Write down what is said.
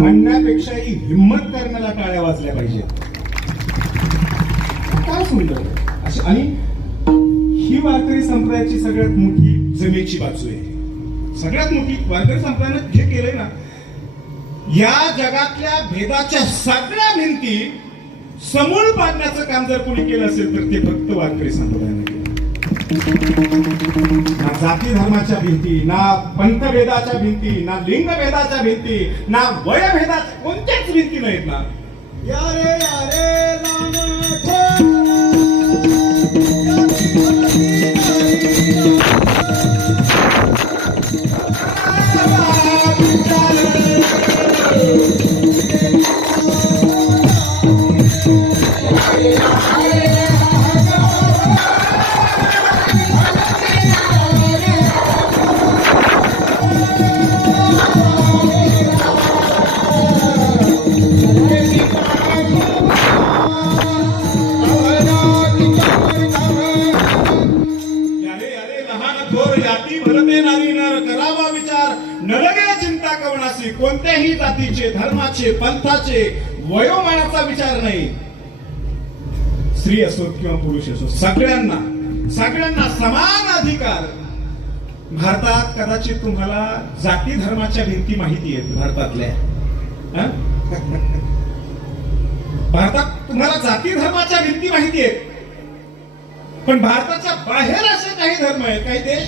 म्हणण्यापेक्षाही हिंमत करण्याला टाळ्या वाजल्या पाहिजेत. काय सुंदर अशी. आणि ही वारकरी संप्रदायाची सगळ्यात मोठी जमेची बाजू आहे. सगळ्यात मोठी वारकरी संप्रदायानं जे केलंय ना, या जगातल्या भेदाच्या सगळ्या भिंती समूळ पाडण्याचं काम जर कोणी केलं असेल तर ते फक्त वारकरी संप्रदायाने केलं. ना जाती धर्माच्या भिंती, ना पंथभेदाच्या भिंती, ना लिंगभेदाच्या भिंती, ना वयभेदाच्या कोणत्याच भिंती नाहीत ना. यारे यारे कोणत्याही जातीचे, धर्माचे, पंथाचे, वयोमानाचा विचार नाही. स्त्री असो किंवा पुरुष असो, सगळ्यांना समान अधिकार. भारतात कदाचित तुम्हाला जाती धर्माच्या भिंती माहिती आहेत. भारतातल्या भारतात तुम्हाला जाती धर्माच्या भिंती माहिती आहेत, पण भारताच्या बाहेर असे काही धर्म आहेत, काही देश